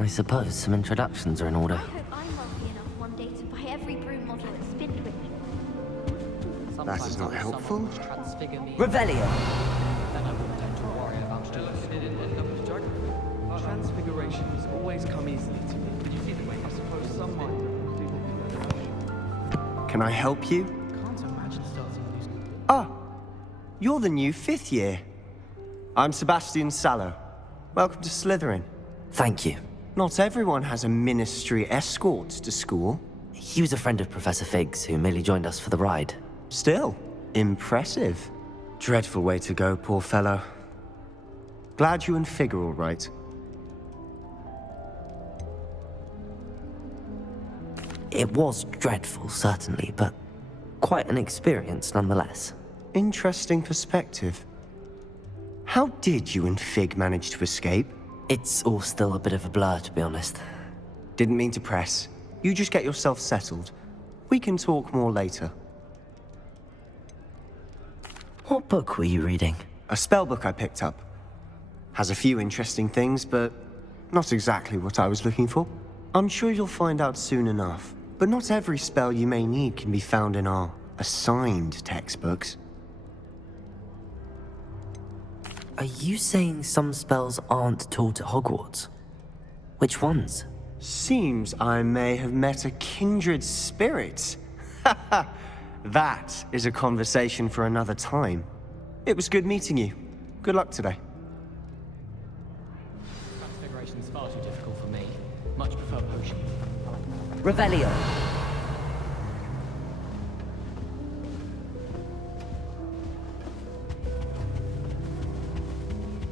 I suppose some introductions are in order. I hope I'm wealthy enough one day to buy every broom model at Spindrift. That is not helpful. Revelio! Then I wouldn't tend to worry about doing it. Transfigurations always come easily to me. Did you see the way? I suppose some might do. Can I help you? Can't imagine starting a musical. Ah, you're the new 5th year. I'm Sebastian Sallow. Welcome to Slytherin. Thank you. Not everyone has a ministry escort to school. He was a friend of Professor Fig's who merely joined us for the ride. Still, impressive. Dreadful way to go, poor fellow. Glad you and Fig are all right. It was dreadful, certainly, but quite an experience nonetheless. Interesting perspective. How did you and Fig manage to escape? It's all still a bit of a blur, to be honest. Didn't mean to press. You just get yourself settled. We can talk more later. What book were you reading? A spellbook I picked up. Has a few interesting things, but not exactly what I was looking for. I'm sure you'll find out soon enough. But not every spell you may need can be found in our assigned textbooks. Are you saying some spells aren't taught at Hogwarts? Which ones? Seems I may have met a kindred spirit. That is a conversation for another time. It was good meeting you. Good luck today. Transfiguration's far too difficult for me. Much prefer potions. Revelio!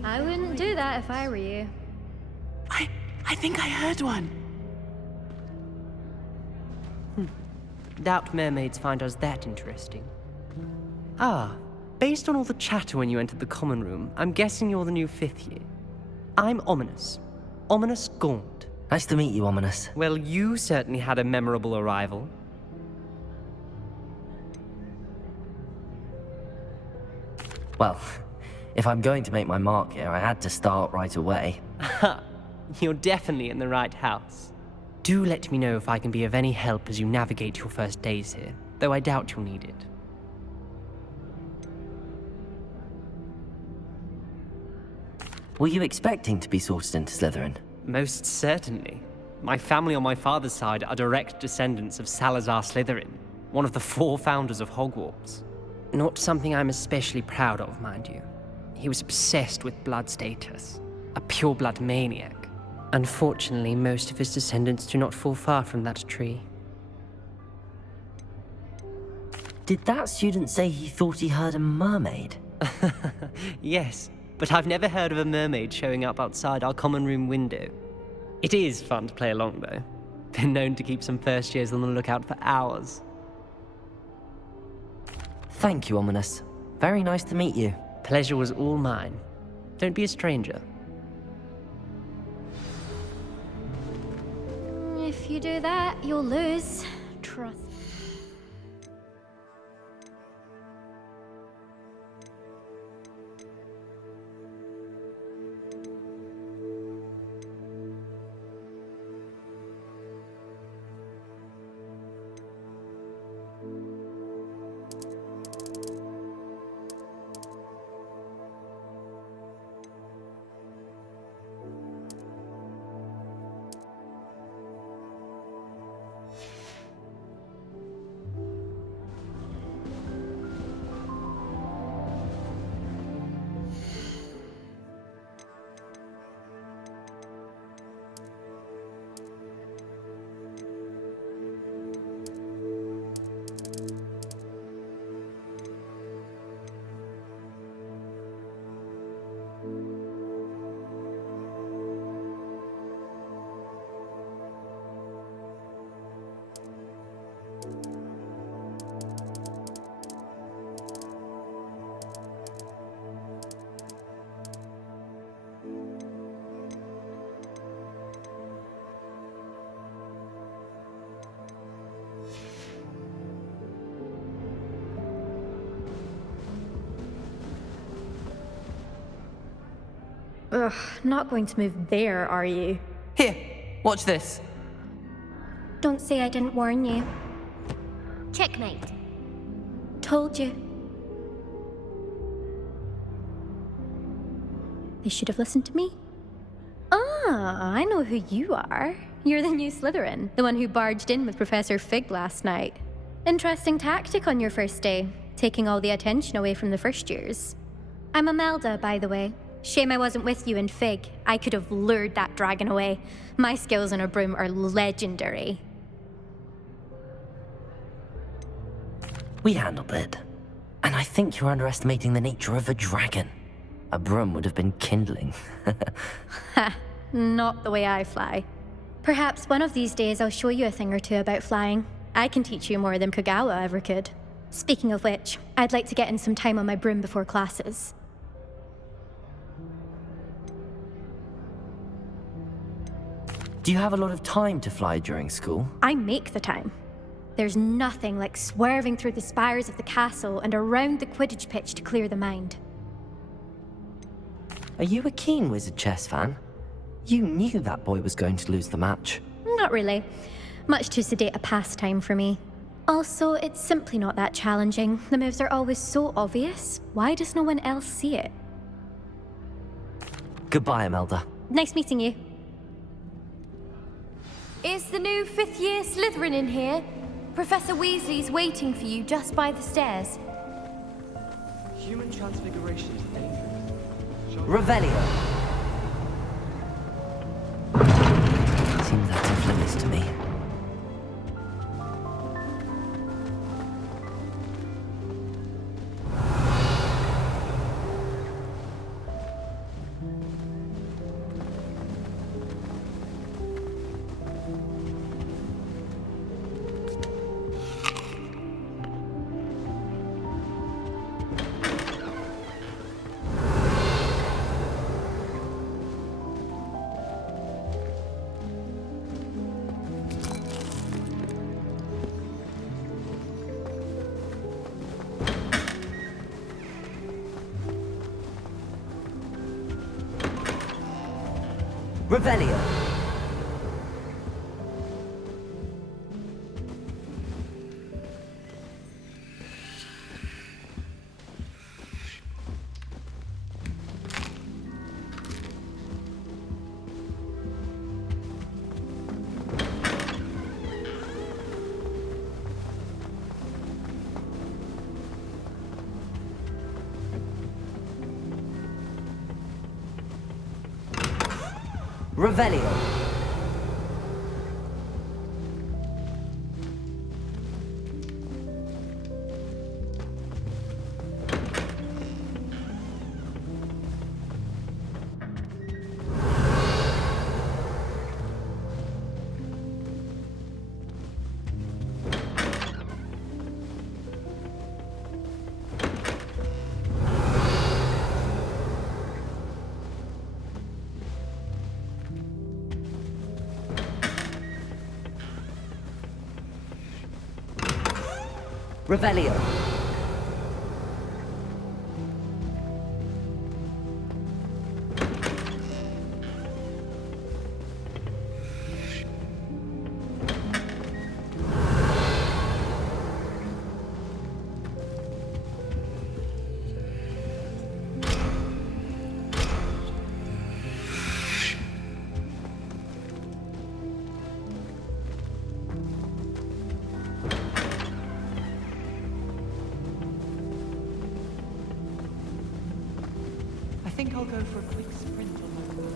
I wouldn't do that if I were you. I think I heard one. Doubt mermaids find us that interesting. Ah, based on all the chatter when you entered the common room, I'm guessing you're the new 5th year. I'm Ominous. Ominous Gaunt. Nice to meet you, Ominous. Well, you certainly had a memorable arrival. Well, if I'm going to make my mark here, I had to start right away. Ha! You're definitely in the right house. Do let me know if I can be of any help as you navigate your first days here, though I doubt you'll need it. Were you expecting to be sorted into Slytherin? Most certainly. My family on my father's side are direct descendants of Salazar Slytherin, one of the 4 founders of Hogwarts. Not something I'm especially proud of, mind you. He was obsessed with blood status, a pure-blood maniac. Unfortunately, most of his descendants do not fall far from that tree. Did that student say he thought he heard a mermaid? Yes, but I've never heard of a mermaid showing up outside our common room window. It is fun to play along, though. Been known to keep some first years on the lookout for hours. Thank you, Ominous. Very nice to meet you. Pleasure was all mine. Don't be a stranger. If you do that, you'll lose. Trust. Ugh, not going to move there, are you? Here, watch this. Don't say I didn't warn you. Checkmate. Told you. They should have listened to me. Ah, I know who you are. You're the new Slytherin, the one who barged in with Professor Fig last night. Interesting tactic on your first day, taking all the attention away from the first years. I'm Imelda, by the way. Shame I wasn't with you in Fig. I could have lured that dragon away. My skills on a broom are legendary. We handled it. And I think you're underestimating the nature of a dragon. A broom would have been kindling. Ha, not the way I fly. Perhaps one of these days I'll show you a thing or two about flying. I can teach you more than Kogawa ever could. Speaking of which, I'd like to get in some time on my broom before classes. Do you have a lot of time to fly during school? I make the time. There's nothing like swerving through the spires of the castle and around the Quidditch pitch to clear the mind. Are you a keen Wizard chess fan? You knew that boy was going to lose the match. Not really. Much too sedate a pastime for me. Also, it's simply not that challenging. The moves are always so obvious. Why does no one else see it? Goodbye, Imelda. Nice meeting you. Is the new fifth-year Slytherin in here? Professor Weasley's waiting for you just by the stairs. Human transfiguration is dangerous. Revelio. Seems that's infamous to me. Revelio. Revelio. Revelio. I think I'll go for a quick sprint on my phone.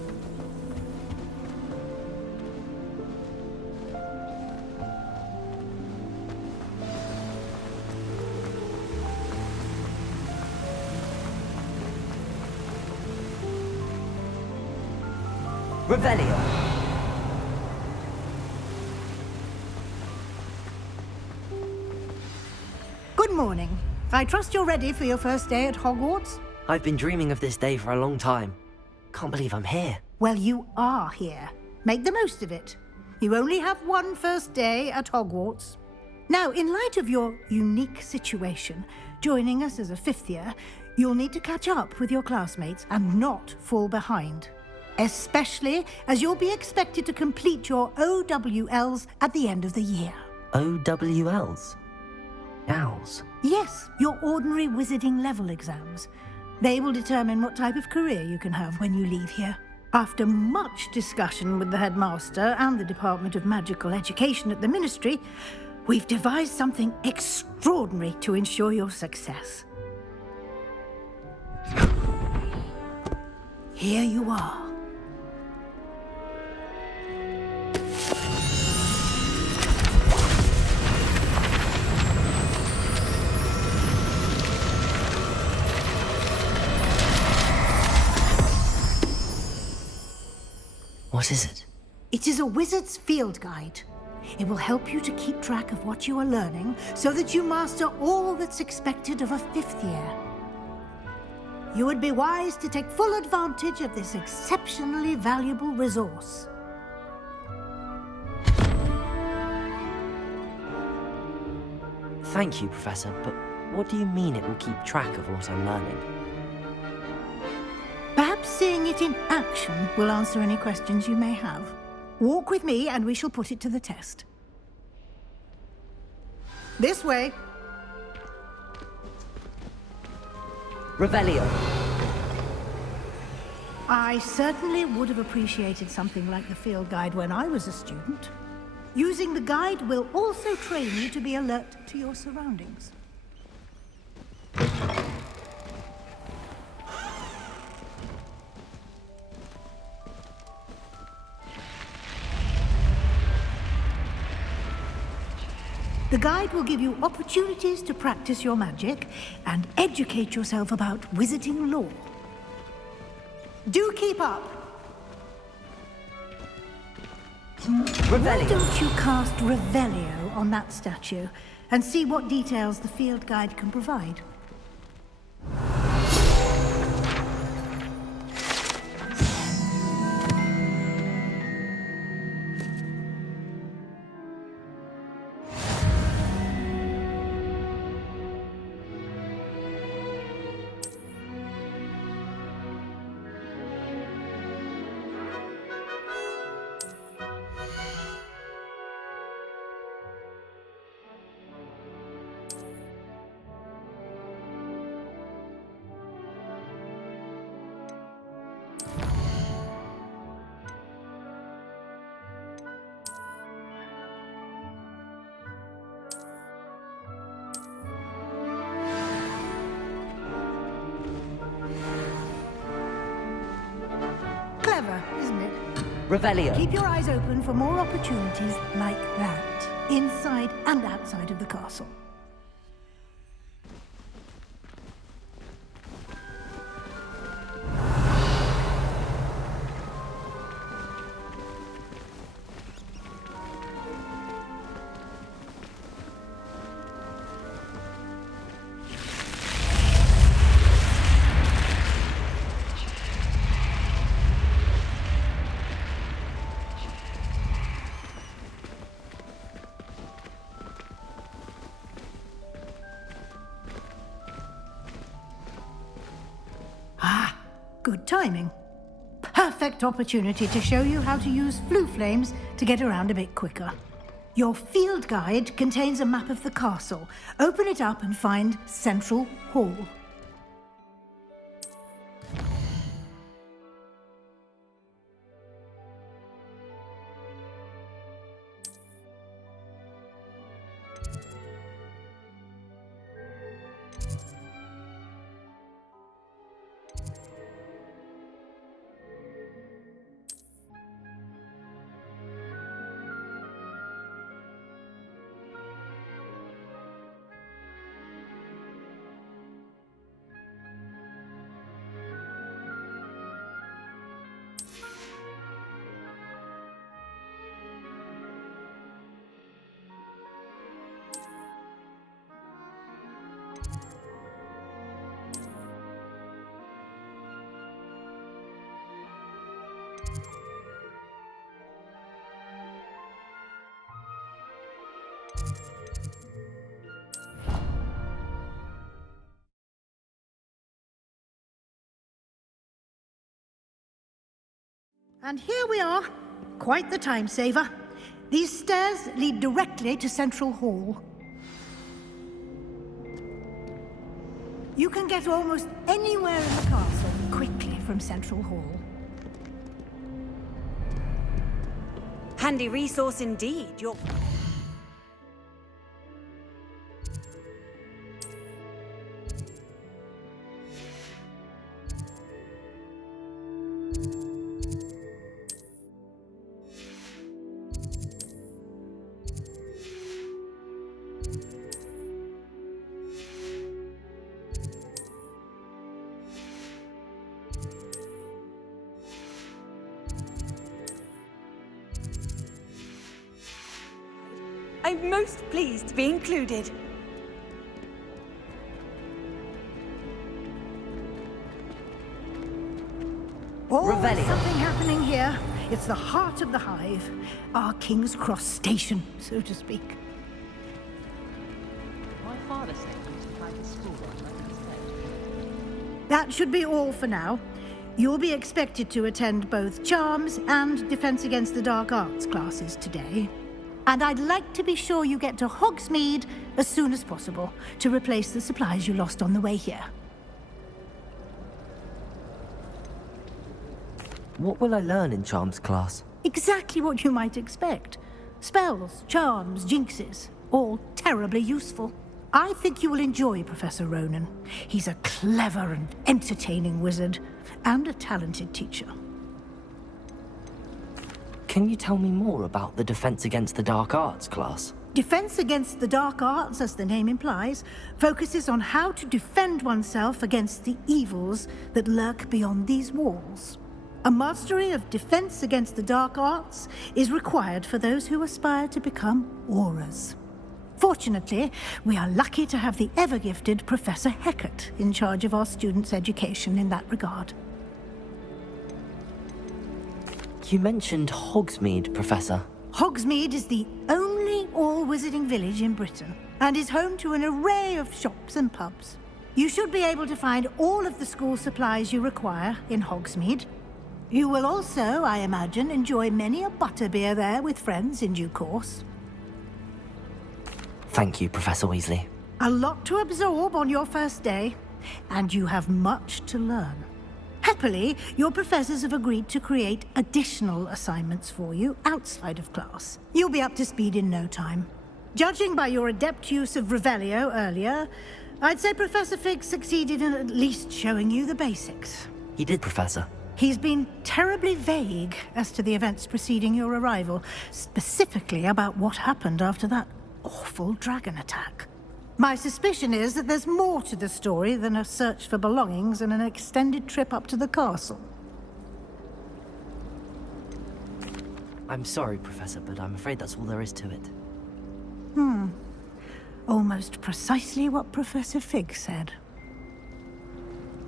Revelio. Good morning. I trust you're ready for your first day at Hogwarts? I've been dreaming of this day for a long time. Can't believe I'm here. Well, you are here. Make the most of it. You only have one first day at Hogwarts. Now, in light of your unique situation, joining us as a fifth year, you'll need to catch up with your classmates and not fall behind. especially as you'll be expected to complete your OWLs at the end of the year. OWLs? Owls? Yes, your ordinary wizarding level exams. They will determine what type of career you can have when you leave here. After much discussion with the headmaster and the Department of Magical Education at the Ministry, we've devised something extraordinary to ensure your success. Here you are. What is it? It is a wizard's field guide. It will help you to keep track of what you are learning so that you master all that's expected of a 5th year. You would be wise to take full advantage of this exceptionally valuable resource. Thank you, Professor, but what do you mean it will keep track of what I'm learning? Perhaps seeing it in action will answer any questions you may have. Walk with me and we shall put it to the test. This way. Revelio. I certainly would have appreciated something like the field guide when I was a student. Using the guide will also train you to be alert to your surroundings. The guide will give you opportunities to practice your magic and educate yourself about wizarding lore. Do keep up! Why don't you cast Revelio on that statue and see what details the field guide can provide? Clever, isn't it? Revelio. Keep your eyes open for more opportunities like that, inside and outside of the castle. Good timing. Perfect opportunity to show you how to use flue flames to get around a bit quicker. Your field guide contains a map of the castle. Open it up and find Central Hall. And here we are. Quite the time saver. These stairs lead directly to Central Hall. You can get almost anywhere in the castle quickly from Central Hall. Handy resource indeed. You're... I'm most pleased to be included. Oh, Revelio. something happening here. It's the heart of the hive. Our King's Cross station, so to speak. My father said he used to find a school on my That should be all for now. You'll be expected to attend both Charms and Defense Against the Dark Arts classes today. And I'd like to be sure you get to Hogsmeade as soon as possible to replace the supplies you lost on the way here. What will I learn in Charms class? Exactly what you might expect. Spells, charms, jinxes, all terribly useful. I think you will enjoy Professor Ronan. He's a clever and entertaining wizard, and a talented teacher. Can you tell me more about the Defense Against the Dark Arts class? Defense Against the Dark Arts, as the name implies, focuses on how to defend oneself against the evils that lurk beyond these walls. A mastery of Defense Against the Dark Arts is required for those who aspire to become Auras. Fortunately, we are lucky to have the ever-gifted Professor Hecat in charge of our students' education in that regard. You mentioned Hogsmeade, Professor. Hogsmeade is the only all-wizarding village in Britain, and is home to an array of shops and pubs. You should be able to find all of the school supplies you require in Hogsmeade. You will also, I imagine, enjoy many a butterbeer there with friends in due course. Thank you, Professor Weasley. A lot to absorb on your first day, and you have much to learn. Happily, your professors have agreed to create additional assignments for you outside of class. You'll be up to speed in no time. Judging by your adept use of Revelio earlier, I'd say Professor Fig succeeded in at least showing you the basics. He did, Professor. He's been terribly vague as to the events preceding your arrival, specifically about what happened after that awful dragon attack. My suspicion is that there's more to the story than a search for belongings and an extended trip up to the castle. I'm sorry, Professor, but I'm afraid that's all there is to it. Almost precisely what Professor Fig said.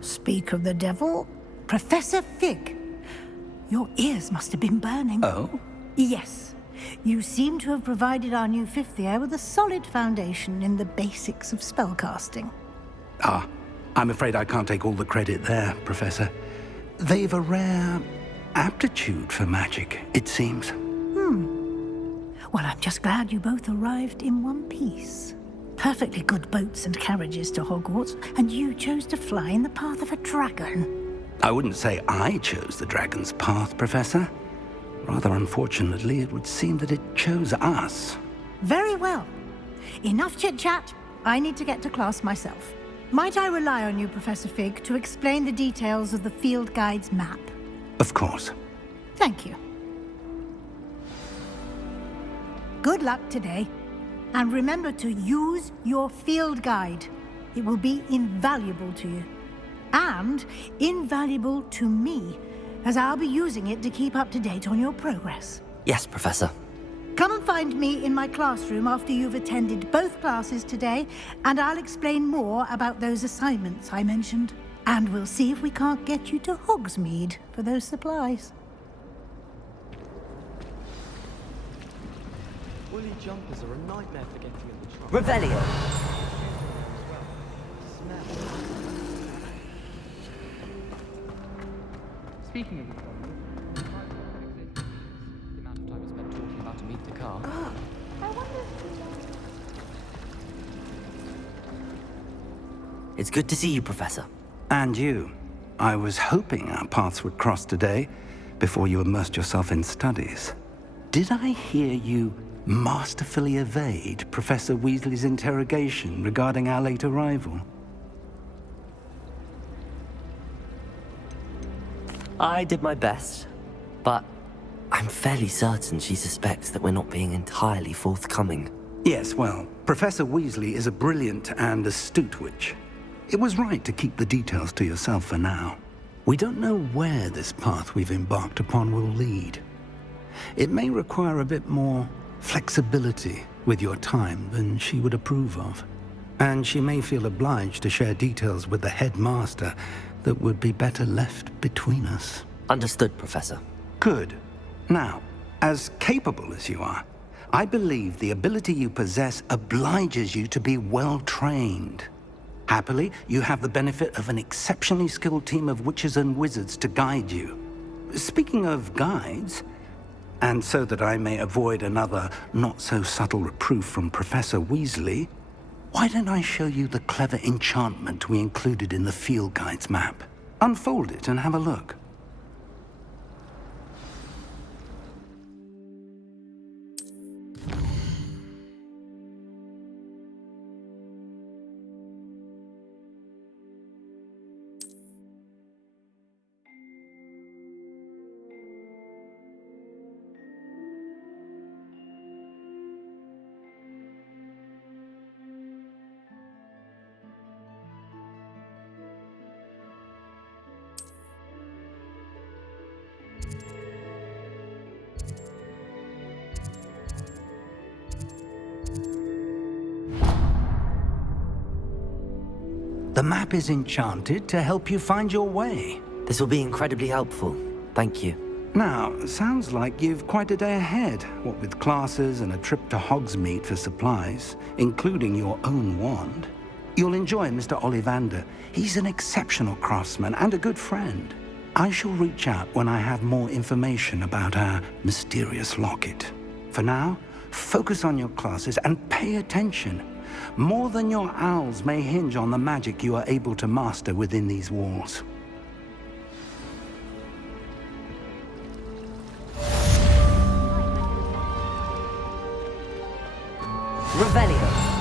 Speak of the devil, Professor Fig. Your ears must have been burning. Oh? Yes. You seem to have provided our new fifth year with a solid foundation in the basics of spellcasting. Ah, I'm afraid I can't take all the credit there, Professor. They've a rare aptitude for magic, it seems. Well, I'm just glad you both arrived in one piece. Perfectly good boats and carriages to Hogwarts, and you chose to fly in the path of a dragon. I wouldn't say I chose the dragon's path, Professor. Rather unfortunately, it would seem that it chose us. Very well. Enough chit-chat. I need to get to class myself. Might I rely on you, Professor Fig, to explain the details of the field guide's map? Of course. Thank you. Good luck today. And remember to use your field guide. It will be invaluable to you. And invaluable to me, as I'll be using it to keep up to date on your progress. Yes, Professor. Come and find me in my classroom after you've attended both classes today, and I'll explain more about those assignments I mentioned. And we'll see if we can't get you to Hogsmeade for those supplies. Woolly jumpers are a nightmare for getting in the trunk. Revelio. Smell. Speaking of the It's good to see you, Professor. And you. I was hoping our paths would cross today, before you immersed yourself in studies. Did I hear you masterfully evade Professor Weasley's interrogation regarding our late arrival? I did my best, but I'm fairly certain she suspects that we're not being entirely forthcoming. Yes, well, Professor Weasley is a brilliant and astute witch. It was right to keep the details to yourself for now. We don't know where this path we've embarked upon will lead. It may require a bit more flexibility with your time than she would approve of. And she may feel obliged to share details with the headmaster that would be better left between us. Understood, Professor. Good. Now, as capable as you are, I believe the ability you possess obliges you to be well-trained. Happily, you have the benefit of an exceptionally skilled team of witches and wizards to guide you. Speaking of guides, and so that I may avoid another not-so-subtle reproof from Professor Weasley, why don't I show you the clever enchantment we included in the field guide's map? Unfold it and have a look. The map is enchanted to help you find your way. This will be incredibly helpful. Thank you. Now, sounds like you've quite a day ahead, what with classes and a trip to Hogsmeade for supplies, including your own wand. You'll enjoy Mr. Ollivander. He's an exceptional craftsman and a good friend. I shall reach out when I have more information about our mysterious locket. For now, focus on your classes and pay attention. More than your owls may hinge on the magic you are able to master within these walls. Revelio.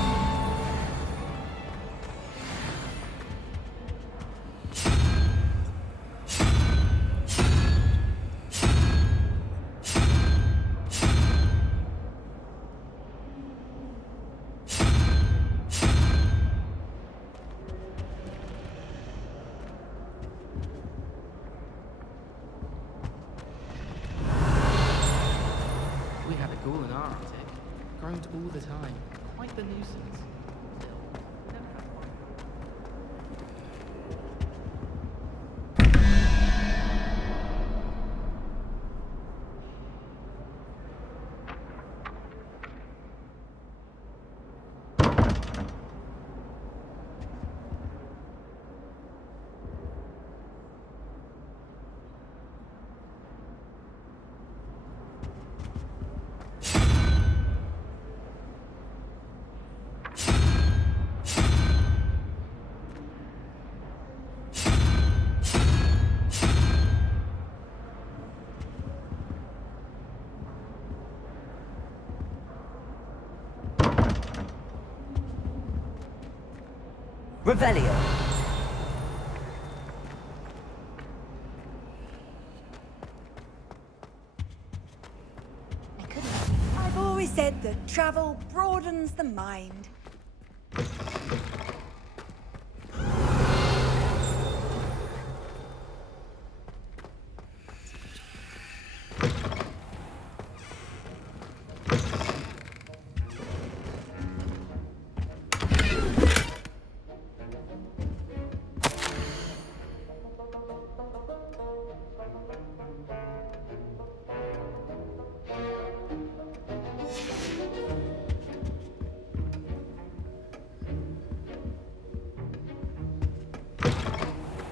We had a ghoul in our attic. Groaned all the time. Quite the nuisance. Revelio. I've always said that travel broadens the mind.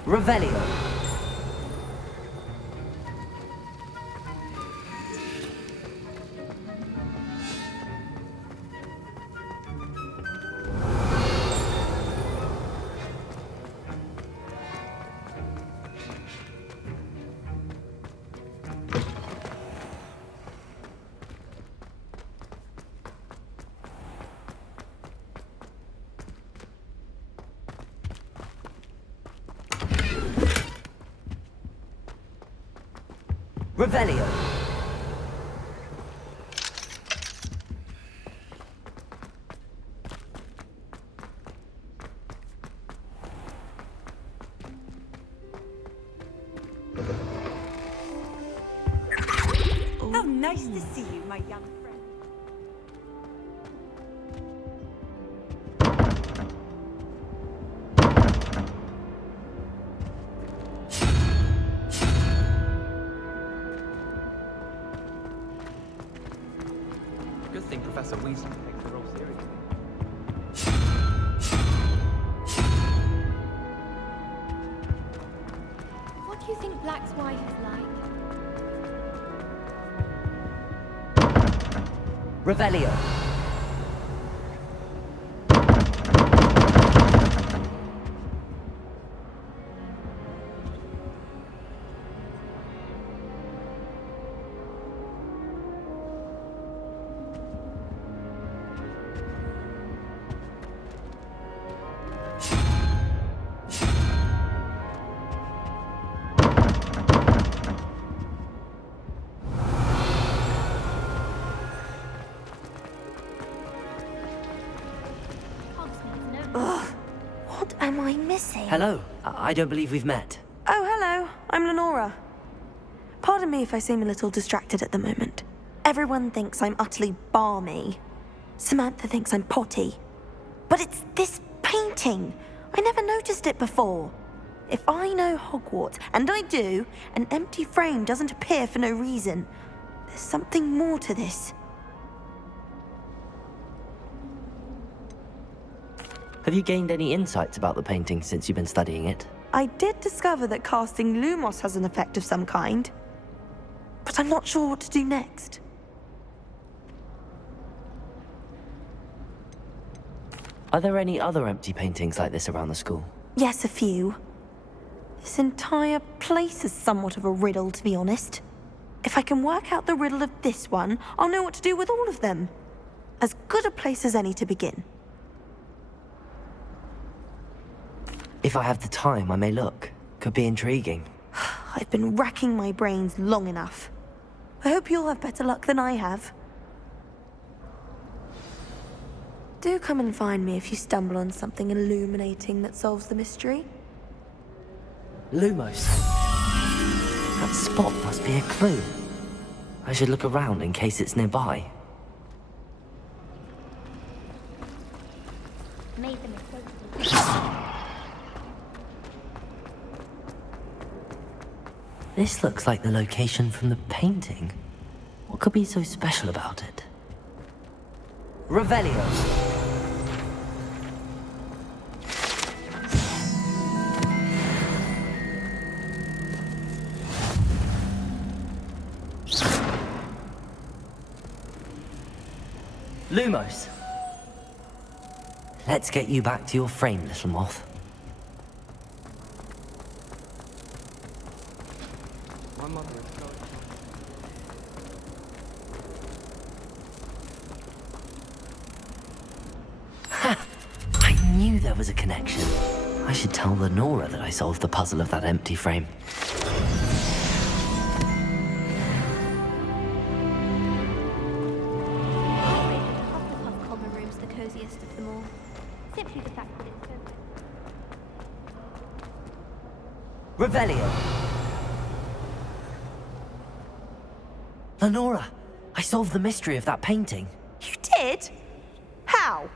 Revelio. Revelio. How nice to see you, my young friend. Good thing Professor Weasley takes the role seriously. What do you think Black's wife is like? Revelio. What am I missing? Hello. I don't believe we've met. Oh, hello. I'm Lenora. Pardon me if I seem a little distracted at the moment. Everyone thinks I'm utterly balmy. Samantha thinks I'm potty. But it's this painting. I never noticed it before. If I know Hogwarts, and I do, an empty frame doesn't appear for no reason. There's something more to this. Have you gained any insights about the painting since you've been studying it? I did discover that casting Lumos has an effect of some kind. But I'm not sure what to do next. Are there any other empty paintings like this around the school? Yes, a few. This entire place is somewhat of a riddle, to be honest. If I can work out the riddle of this one, I'll know what to do with all of them. As good a place as any to begin. If I have the time, I may look. Could be intriguing. I've been racking my brains long enough. I hope you'll have better luck than I have. Do come and find me if you stumble on something illuminating that solves the mystery. Lumos. That spot must be a clue. I should look around in case it's nearby. Made them This looks like the location from the painting. What could be so special about it? Revelio. Lumos. Let's get you back to your frame, little moth. My mother is going. Ha! I knew there was a connection. I should tell Lenora that I solved the puzzle of that empty frame. Hufflepuff common room's the coziest of them all. Simply the fact that it's so... Revelio. Lenora, I solved the mystery of that painting. You did? How?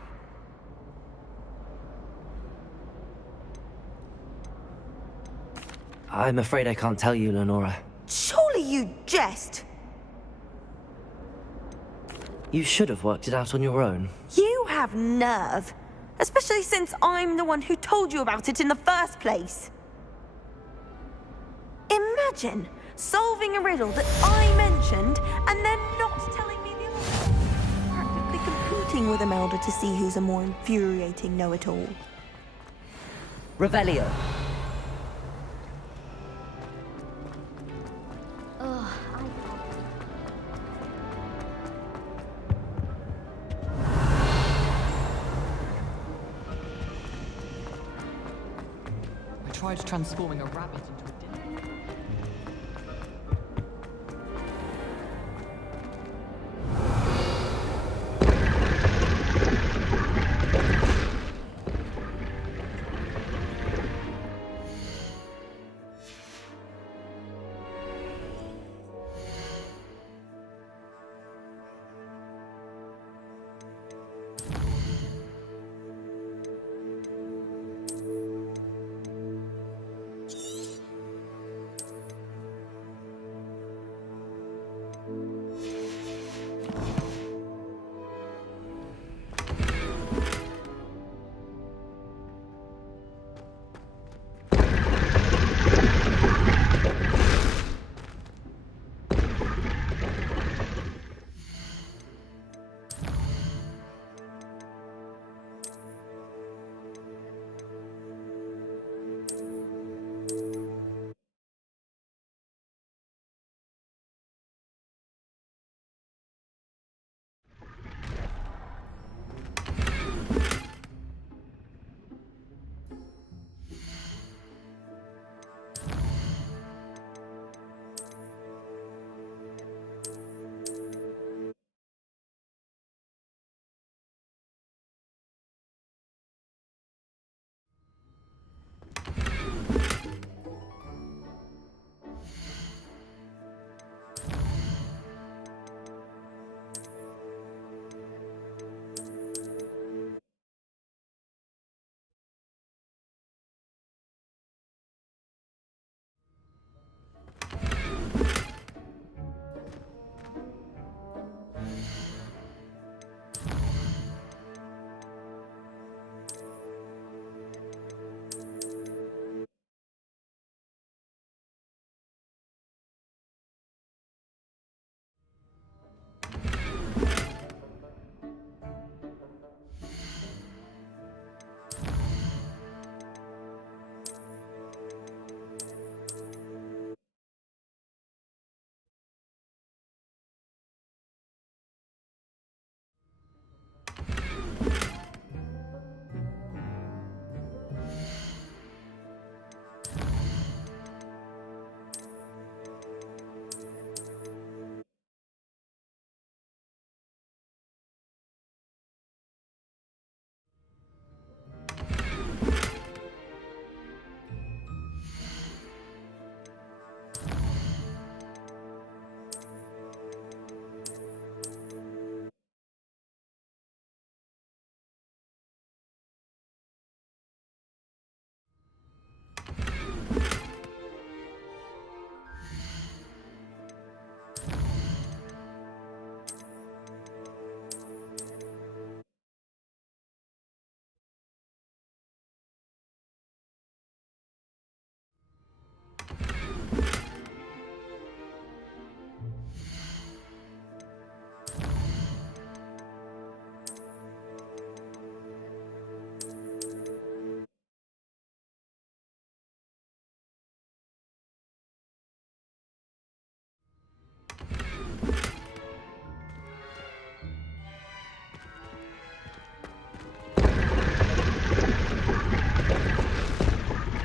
I'm afraid I can't tell you, Lenora. Surely you jest. You should have worked it out on your own. You have nerve. Especially since I'm the one who told you about it in the first place. Imagine solving a riddle that I mentioned and then not telling me the answer. Practically competing with Imelda to see who's a more infuriating know-it-all. Revelio. Ugh, I tried transforming a rabbit into a dinner.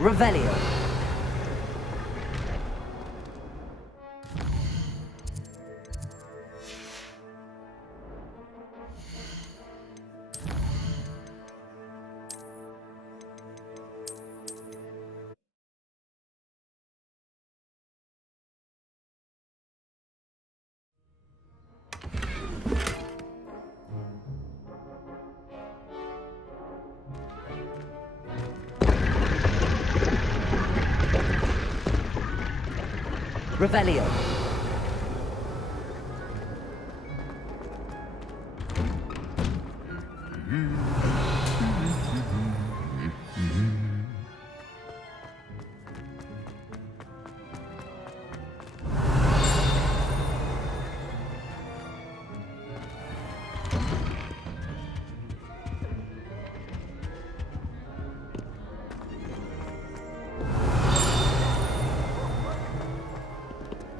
Revelio. Revelio.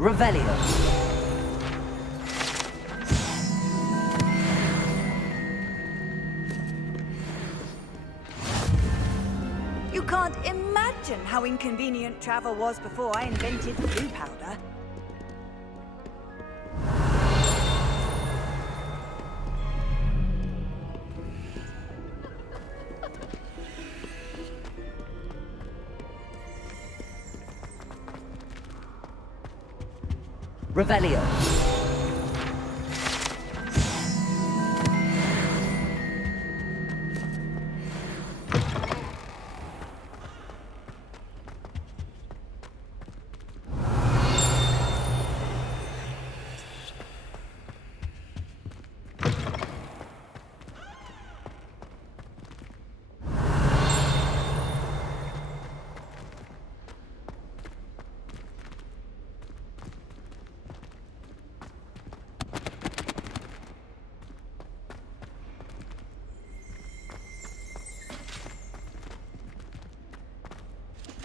Revelio. You can't imagine how inconvenient travel was before I invented blue powder. Revelio.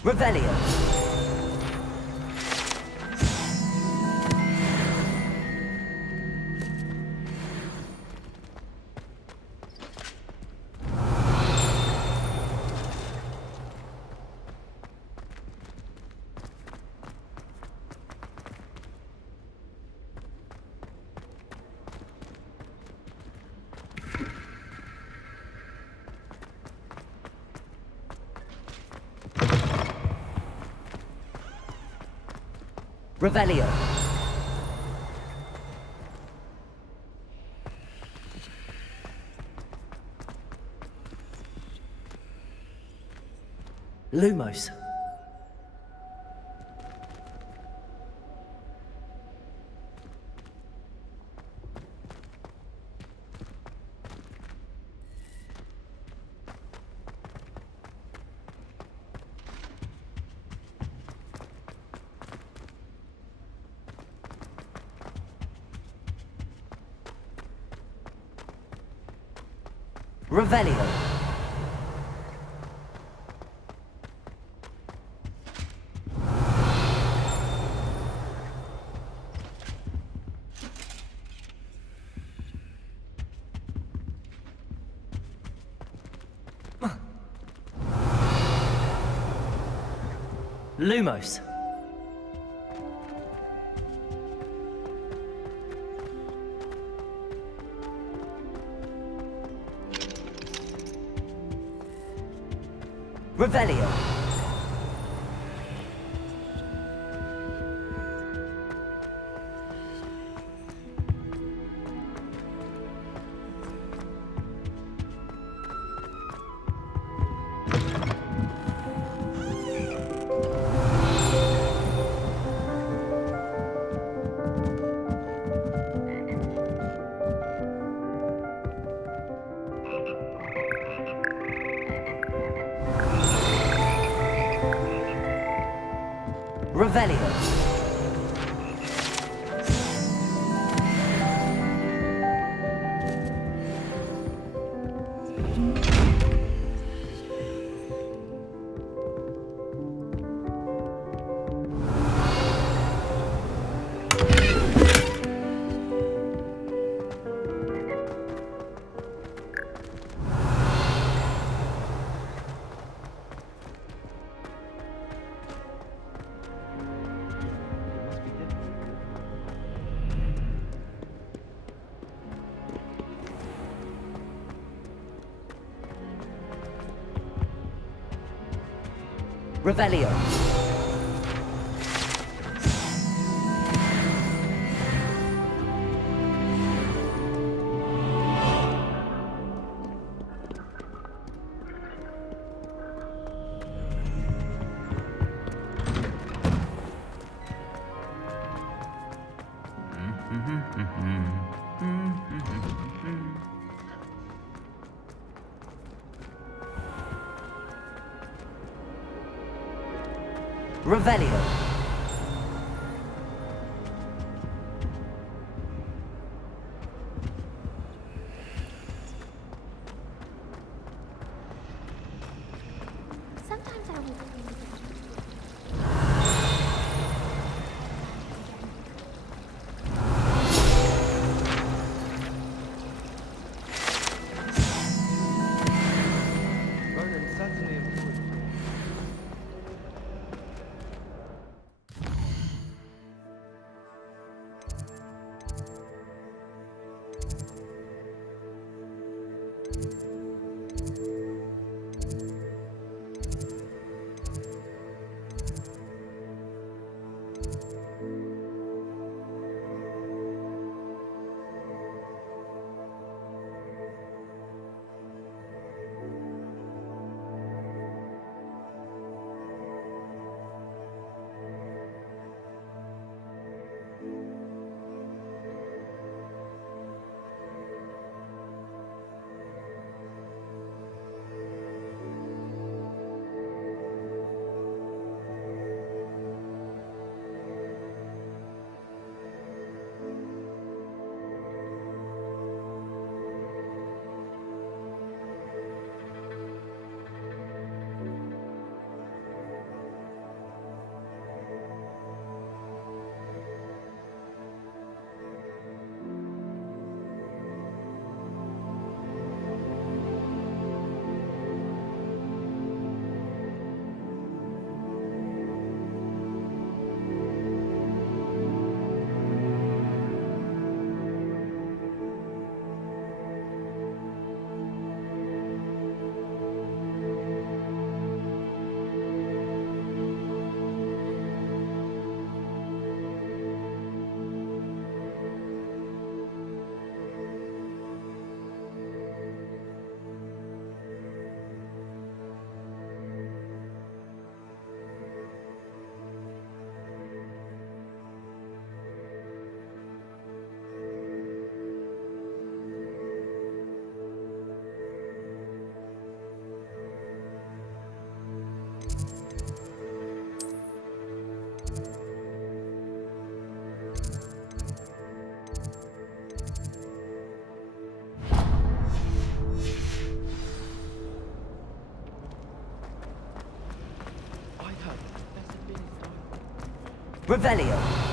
Revelio. Revelio. Lumos. Revelio. Lumos. Revelio. Revelio. Revelio. Revelio. Sometimes I want Ronan certainly improved. Revelio.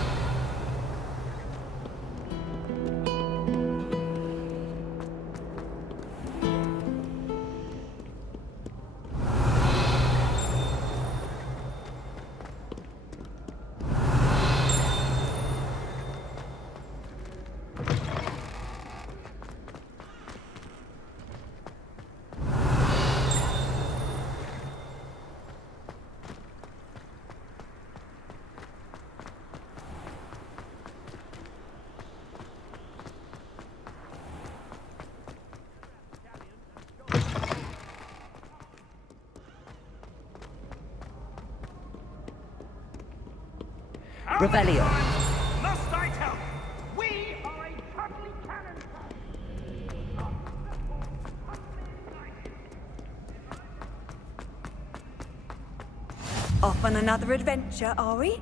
Revelio. Must I tell you, we are a cuddly cannon Off on another adventure, are we?